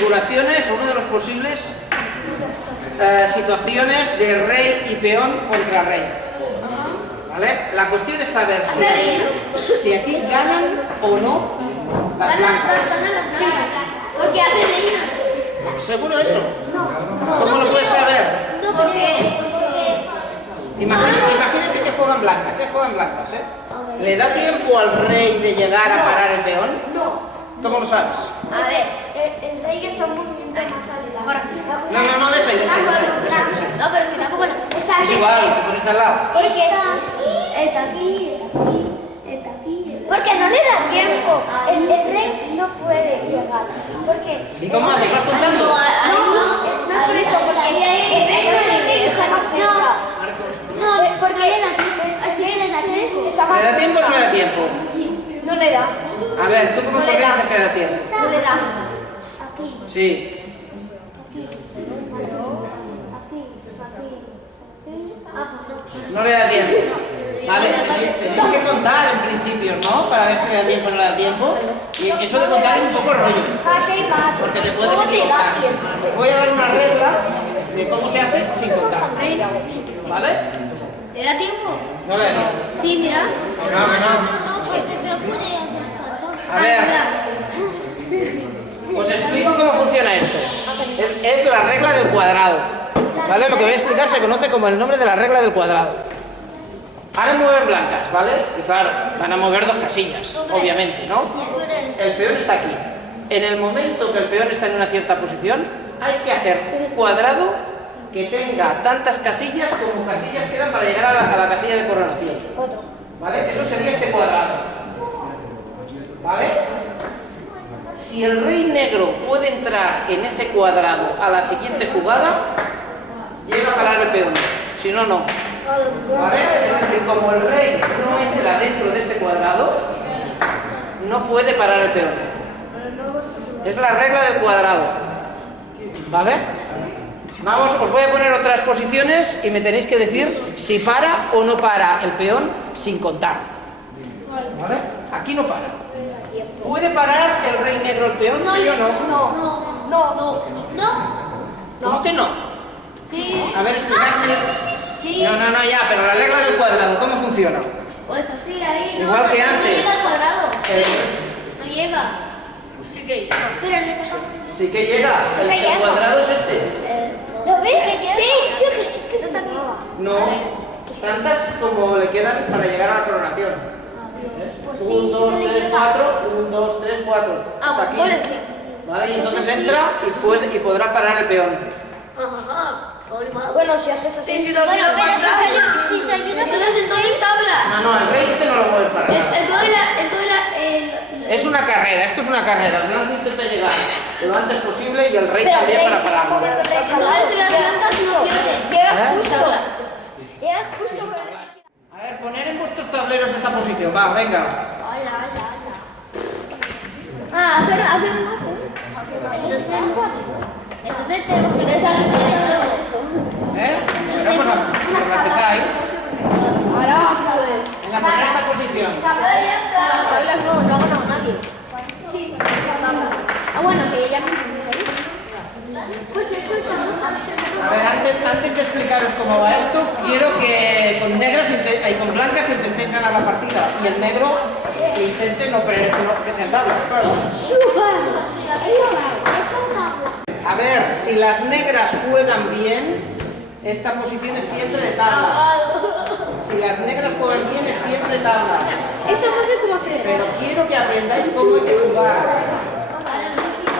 configuraciones, o una de las posibles situaciones de rey y peón contra rey. ¿Vale? La cuestión es saber si aquí ganan o no las blancas. Sí, porque hace reina. ¿Seguro eso? ¿Cómo lo puedes saber? No, porque... Imagínate que juegan blancas, ¿eh? ¿Le da tiempo al rey de llegar a parar el peón? No. ¿Cómo lo sabes? A ver, el rey está un poquito más alejado. No, ves ahí. No, pero es que tampoco está Es igual, te pones al lado. Porque está aquí. Porque no le da tiempo. El rey no puede llegar. ¿Por qué? ¿Y cómo haces? ¿Vas contando? No, por eso, porque el rey está más cerca. No, porque le da tiempo. Así que le da tiempo. ¿Le da tiempo o no le da tiempo? No le da. A ver, ¿tú por qué dices que le da tiempo? No le da. Aquí. Sí. No le da tiempo. Vale, tenéis que contar en principio, ¿no? Para ver si le da tiempo o no le da tiempo. Y eso de contar es un poco rollo. Porque te puedes equivocar. Os voy a dar una regla de cómo se hace sin contar. ¿Vale? ¿Le da tiempo? No le da tiempo. Sí, mira. No. A ver, os explico cómo funciona esto. Es la regla del cuadrado. ¿Vale? Lo que voy a explicar se conoce como el nombre de la regla del cuadrado. Ahora mueven blancas, ¿vale? Y claro, van a mover dos casillas, obviamente, ¿no? El peón está aquí. En el momento que el peón está en una cierta posición, hay que hacer un cuadrado que tenga tantas casillas como casillas quedan para llegar a la casilla de coronación. ¿Vale? Eso sería este cuadrado. ¿Vale? Si el rey negro puede entrar en ese cuadrado a la siguiente jugada, llega a parar el peón. Si no, no. ¿Vale? Es decir, como el rey no entra dentro de este cuadrado, no puede parar el peón. Es la regla del cuadrado. ¿Vale? Vamos, os voy a poner otras posiciones y me tenéis que decir si para o no para el peón sin contar. ¿Vale? Aquí no para. ¿Puede parar el rey negro el peón, sí o no? No. ¿Cómo que no? Sí. A ver, explicadme. Sí. No, ya, pero la regla del cuadrado, ¿cómo funciona? Pues así, ahí. Igual que antes. No llega al cuadrado. Eh, No llega. Sí que llega. Pero le toca. Sí que llega, el cuadrado es este. ¿Lo ves? De hecho, que sí que está aquí. No, tantas como le quedan para llegar a la coronación. Pues sí, 1, 2, sí que le 3, llega. 4, 1, 2, 3, 4. Ah, pues puede ser. ¿Vale? Y entonces entra y podrá parar el peón. Bueno, si haces así, si lo Bueno, miras pero para atrás. si se ayuda, entonces tabla. No, el rey este no lo puedes parar. Es una carrera, esto es una carrera. El blanco intenta llegar lo antes posible y el rey también para pararlo. Entonces las blancas no pierden. Llegas justo. A ver, poner en vuestros tableros esta posición. Va, venga. Hacer un mate. Entonces tenemos que deshacer esto. Venga, pues la empezáis. Ahora pues. Venga, poner esta posición. Tablas no ha ganado nadie. Sí, bueno, que ya me pues eso A ver, antes de explicaros cómo va esto, quiero que con negras y con blancas intentéis ganar la partida. Y el negro que intente no que sean tablas, claro. A ver, si las negras juegan bien, esta posición es siempre de tablas. Si las negras juegan bien, es siempre tablas. Esto no sé cómo hacer. Pero quiero que aprendáis cómo hay que jugar.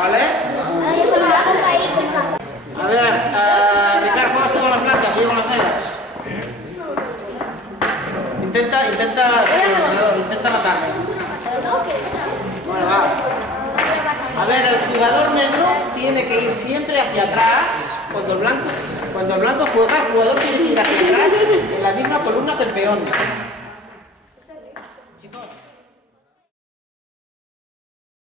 ¿Vale? A ver, Ricardo, ¿juegas tú con las blancas o yo con las negras? Intenta matarme. Bueno, va. A ver, el jugador negro tiene que ir siempre hacia atrás. Cuando el blanco juega, el jugador tiene que ir hacia atrás en la misma columna que el peón.